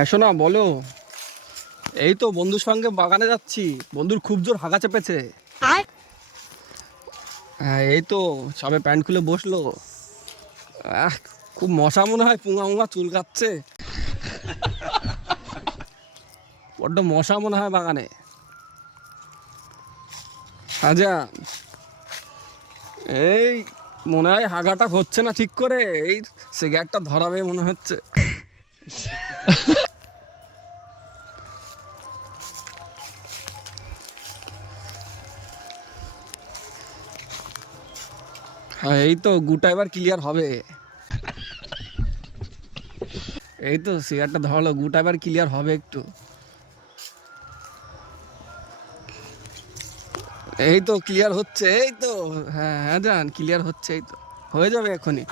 হ্যাঁ শোনা বলো। এই তো বন্ধুর সঙ্গে বাগানে যাচ্ছি, বন্ধুর খুব জোর হাগা চেপেছে। হ্যাঁ এই তো সবে প্যান্ট খুলে বসলো। আহ, খুব মশা মনে হয়, পুঙা মুঙা চুলকাচ্ছে, বড্ড মশা মনে হয় বাগানে। আচ্ছা, এই মনে হয় হাগাটা হচ্ছে না ঠিক করে, এই সিগারেটটা ধরাবে মনে হচ্ছে। হ্যাঁ এই তো গুটা এবার ক্লিয়ার হবে। এই তো সিগারেটটা ধরালো, গুটা এবার ক্লিয়ার হবে একটু। এই তো ক্লিয়ার হচ্ছে, এই তো। হ্যাঁ হ্যাঁ জান, ক্লিয়ার হচ্ছে, এই তো হয়ে যাবে এখনই।